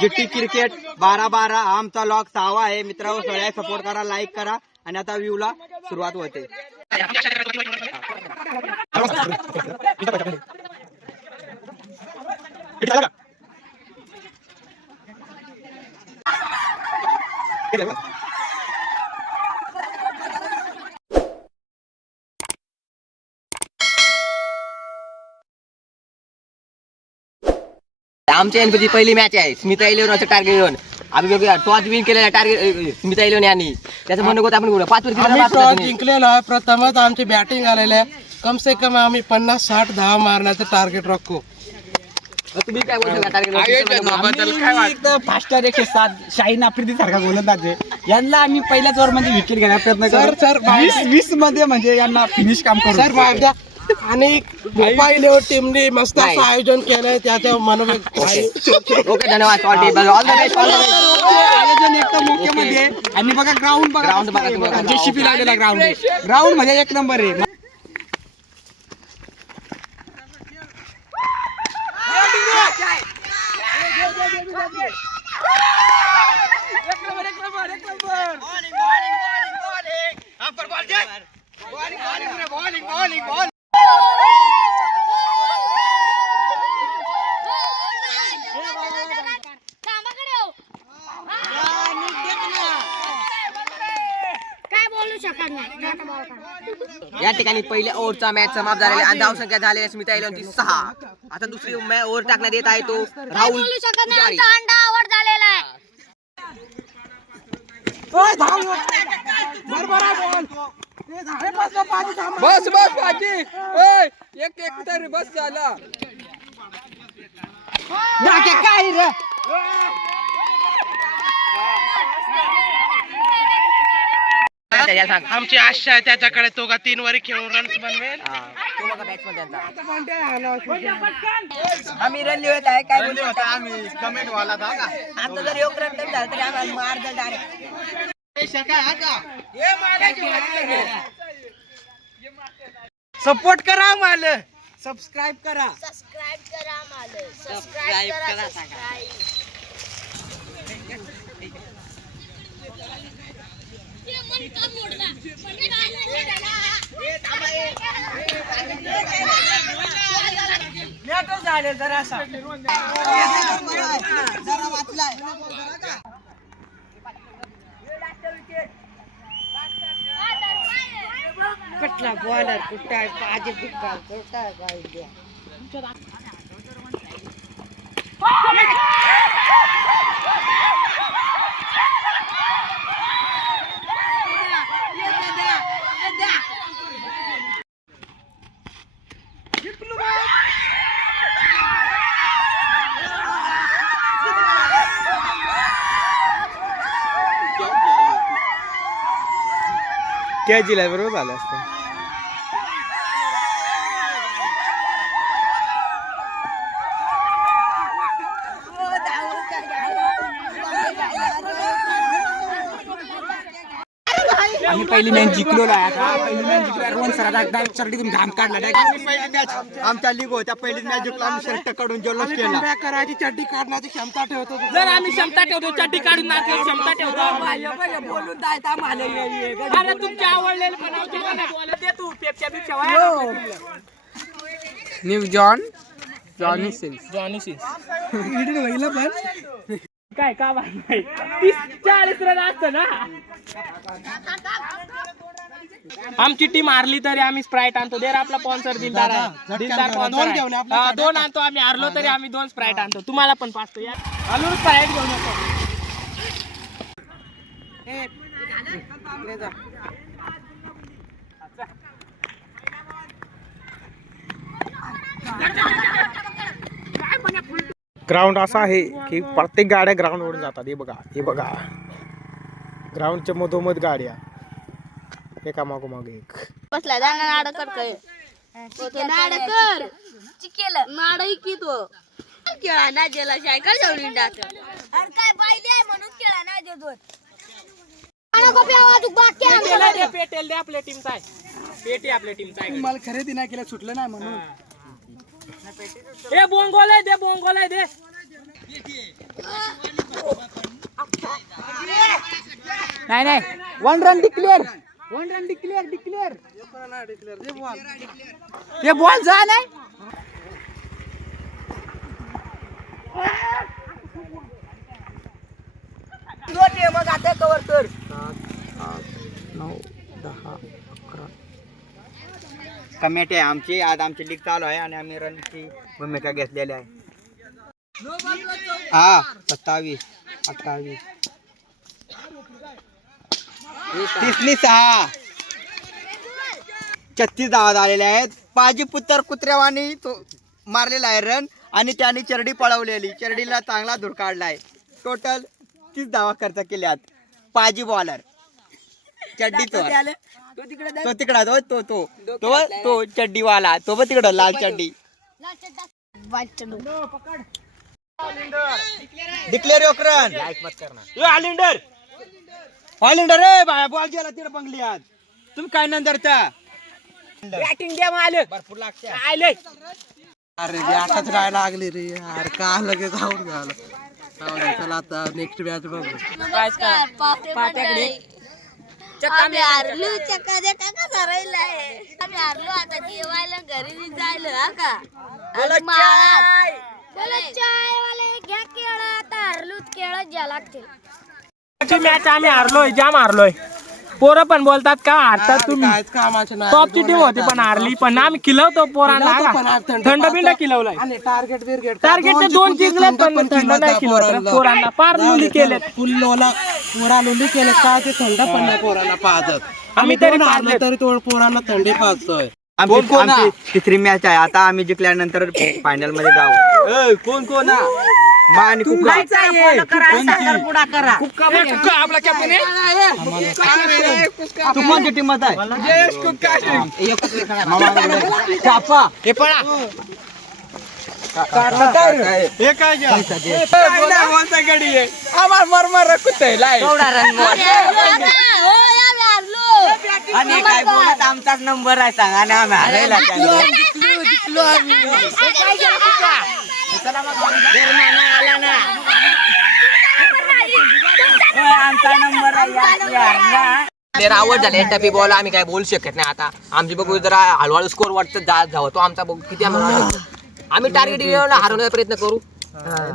Jitti cricket बारा बारा आमचा लॉक सहावा आहे. मित्रांनो सगळ्या सपोर्ट करा लाईक करा. आणि आता व्ह्यूला सुरुवात होते. आमच्या एनपीची पहिली मॅच आहे. स्मिता इलेव्हनचं टार्गेट घेऊन. आम्ही बघूया. टॉस विन केलेला टार्गेट स्मिता इलेव्हन यांनी. त्याचं म्हणणं होतं आपण बोलू पाच वर आम्ही टॉस जिंकलेलो आहे. प्रथमच आमची बॅटिंग आलेली आहे. कम से कम आम्ही पन्नास साठ दहा मारण्याचं टार्गेट राखू तुम्ही काय बोलता टार्गेट फास्टर एकशे सात शाहीन आफ्रिदी सारखा गोलंदाज आहे. यांना आम्ही पहिल्याच ओव्हरमध्ये विकेट घ्यायचा प्रयत्न सर, करू सर, वीस वीसमध्ये म्हणजे यांना फिनिश काम करू सर द्या आणि मोबाईल लेवल टीमने मस्त नाही. असं आयोजन केलंय त्याच्या मनोवेग ओके. धन्यवाद all the best all the best आयोजन एकदम मुख्यमध्ये आहे. आणि बघा ग्राउंड बघा Ground बघा तुम्ही. बघा जेसीपी लागलेला ग्राउंड ग्राउंड म्हणजे एक नंबर आहे. काय बोलू शकत नाही आता बॉल काढ. या ठिकाणी पहिल्या ओव्हरचा मॅच समाप्त झालेला आणि धावसंख्या झालेली आहे स्मिता इलेव्हनची सहा. आता दुसरी ओव्हर टाकण्यात येत आहे तो राहुल पुजारी. झालेला बस बस बाजी ओय एक एक तर बस झाला. काय रे? सांग. आमची आशा आहे त्याच्याकडे तो का तीन वरी खेळून रन्स बनवेल. हा, तो बघा बॅट्समन त्यांचा आम्ही रन लिहत आहे काय बोलू आता आम्ही कमेंट वाला आता जर योग रन कमी झाला तरी आम्हाला मार डायरेक्ट सपोर्ट करा माल सबस्क्राईब करा. सबस्क्राईब करा मला सबस्क्राईब करा सबस्क्राईब झाले जरा असा कुठला बॉलर कुठं आहे पाहिजे कुठं कुठं आहे पाहिजे बरोबर झालं असतं. पहिली मॅच जिंकलो पहिली मॅच जिंकलो रोहन सर सर्टीतून घाम काढला. पहिली मॅच आमच्या लीग होत्या पहिलीच मॅच जिंकलो. आम्ही शर्ट काढून जल्लोष केला. comeback करायची चड्डी काढण्याची क्षमता ठेवतो जर आम्ही क्षमता ठेवतो चड्डी काढून क्षमता ठेवतो. बोलून जायचं आम्हाला अरे तुमच्या आवडलेले दे तू. पेक्षा न्यू जॉन जॉनी सिल्स जॉनी सिन्स काय का नाही. तीस चाळीस रन असतं ना. आमची टीम हारली तरी आम्ही स्प्राईट आणतो. देर आपला स्पॉन्सर दिलदार आहे. दिलदार sponsor दोन आणतो आम्ही. हारलो तरी आम्ही दोन स्प्राईट आणतो. तुम्हाला पण पाचतो. या. अजून स्प्राईट घेऊन येतो. ग्राउंड असा आहे की प्रत्येक गाड्या ग्राउंडवरून जातात. हे बघा हे बघा. ग्राउंडच्या मधोमध गाड्या. एका मागोमाग एक. बसला जाणार नाडकर काय नाडकर. चिकेल नाड की तो? केळा ना जेला शाय कर जाऊन टाक अरे काय आहे म्हणून केळा ना जे दोन पेटेला दे पेटेल दे आपल्या टीमचा आहे. पेटी आपल्या टीमचा आहे. मला खरेदी नाही केलं सुटलं नाही म्हणून. ए बोंगोले दे बोंगोले दे. नाही नाही. One run declare one run declare declare हे बॉल जा नाही. मग आता कवर कर. सात आठ नऊ दहा. कमेटी आहे आमची. आज आमची लीग चालू आहे आणि आम्ही रनची भूमिका घेतलेली आहे. हा सत्तावीस अठ्ठावीस. तीसनी सहा. छत्तीस धावा झालेल्या आहेत. पाजी पुत्र कुत्र्यावानी तो मारलेला आहे रन आणि त्याने चरडी पळवलेली. चरडीला चांगला धूर काढलाय टोटल तीस धावा खर्च केल्यात. पाजी बॉलर चड्डी चोर तो तिकडा तो तो तो. तो तो चड्डीवाला तो पण तिकडं लाल चड्डी. डिक्लेअर योकरन आलिंडर. ऑलिंडर रे बाया बॉल गेला तिकडे बंगल्यात. तुम्ही काय नंतरचा बॅटिंग द्या मालक भरपूर लागते. आले अरे बॅटच काय लागली रे अरे का लगेच आऊट झालं. चला आता नेक्स्ट मॅच बघू. पाट्याकडे आम्ही हारलो चक्का दे टाका धरायलाय आम्ही हारलो आता जेवायला घरी नाही जायला हा का? आणि माळात. चाय. वाले घ्या केळ आता हारलोच केळ घ्या लागतील. मॅच आम्ही हारलोय जाम हारलोय. पोरं पण बोलतात का हारतात तुम्ही? कामाचे नाही. टॉपची टीम होती पण हारली पण आम्ही खिलवतो पोरांना हा का? थंड बिंड. खिलवलाय. आणि टार्गेट बिर्गेट टार्गेट ते दोन जिंकले पण थंड नाही खिलवत पोरांना. पार मुली केलेत. पुल्लोला पोरा केले का? ते थंड नाही पोरांना पाजत आम्ही तरी हारलो पाजलेत. तरी तो पोरांना थंडी पाजतोय आमची आमची तिसरी मॅच आहे. आता आम्ही जिंकल्यानंतर फायनलमध्ये जाऊ. कोण कोण मा आणि कुका. आपला कॅप्टन तू कोणत्या टीमात आहे? चापा. हे पळा. आणि काय बोलत आमचाच नंबर आहे सांगा ना आम्ही हारायला आमचा नंबर प्लेअर आवड झाले टपी बॉल आम्ही काय बोलू शकत नाही आता. आमची बघू जरा हळूहळू स्कोर वाटत जात जावं. तो आमचा बघू किती आम्हाला आम्ही टार्गेट हरवण्याचा प्रयत्न करू.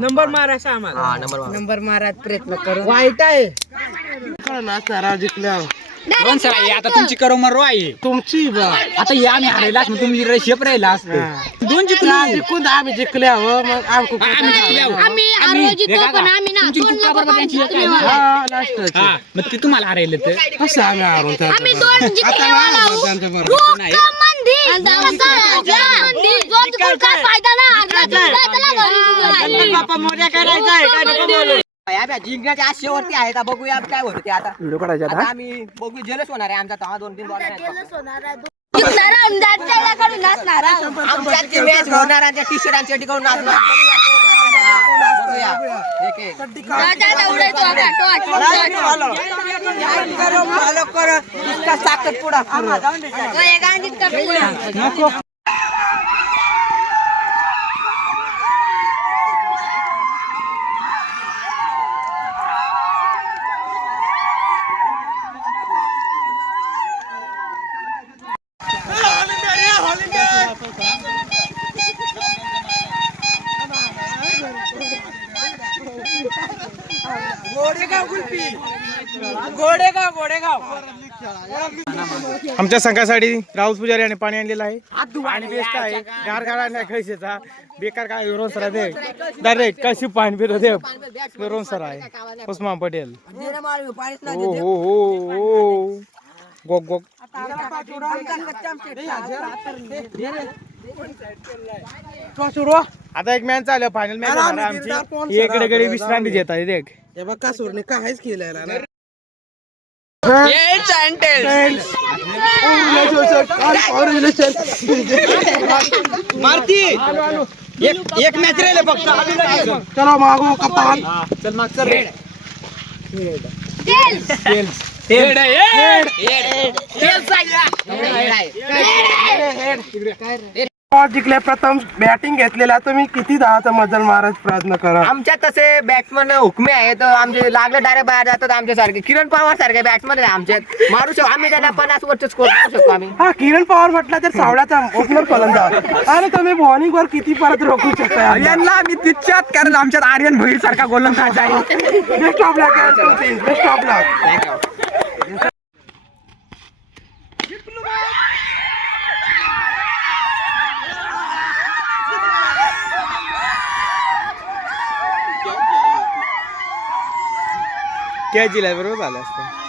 नंबर मारायचा आम्हाला. हा नंबर नंबर मारात प्रयत्न करू. वाईट आहे. जिंकल्या दोन सर आहे आता तुमची करो मरो आहे. तुमची बा. आता हे आम्ही हारायला तुम्ही रेशेप राहिला असतो. दोन त्या जिंकून आम्ही जिंकल्या हो मग आम्ही जिंकल्या हो. आम्ही हारलो जिंकलो पण आम्ही ना तुमची दोन कुका लोकं बरोबर त्यांची एक आहे? जिंकलो. ना? हा लास्टची हा मग ते तुम्हाला हारायला तर कसं आम्ही हारून त्याचं आम्ही बरोबर? दोन जिंकले आता वाला हो. त्यांच्या बरोबर. नाही. मंदी. मंदी. जो जिंकून काय फायदा ना आग्रा जिंकला त्याला घरी निघाली. बापा मोर्या करायचा आहे काय नको बोलू. जिंकण्याच्या शेवटती बघूया काय होतं ते आता. व्हिडिओ काढायचा आता आम्ही बघू जेलच होणार आहे आमचा तेव्हा दोन तीन बॉल टी शर्टांच्या ठिकाणी नाचणार. बघूया. एक एक. जायच्या उडायचो आता, टॉच. ताकद पुढा. आमच्या संघासाठी राहुल पुजारी यांनी पाणी आणलेलं आहे. पाणी बेस्ट आहे. गार गार नाही खैसेचा. बेकार काय विरोध सर आहे डायरेक्ट कशी पाणी पितो दे विरोध सर आहे. उस्मान पटेल. हो हो हो हो. गोक आता एक मॅच चालू फायनल मॅच आमची. इकडे कडे विश्रांती घेतात देख हे काहीच कासूरने मारती एक एक मॅच राहिले फक्त चलो मागो कपाल चल माग चल हेड आहे, हेड. टॉस जिंकले प्रथम बॅटिंग घेतलेला. तुम्ही किती धावाचा मजल मारायचा प्रयत्न करा? आमच्यात तसे बॅट्समन हुकमे आहेत. आमचे लागले डायरेक्ट बाहेर जातात आमच्या सारखे किरण पवार सारखे बॅट्समन आहे आमच्यात. मारू शकतो. आम्ही त्यांना पन्नास वरचे स्कोर मारू शकतो आम्ही. हा किरण पवार म्हटलं तर सावळ्याचा ओपनर फलंदाज आणि तुम्ही बॉलिंग वर किती परत रोखू शकता आम्ही? तिच्यात कारण आमच्यात आर्यन भैर सारखा गोलंदाज आहे. Best of luck best of luck catch दिलाय बरोबर झालं असतं.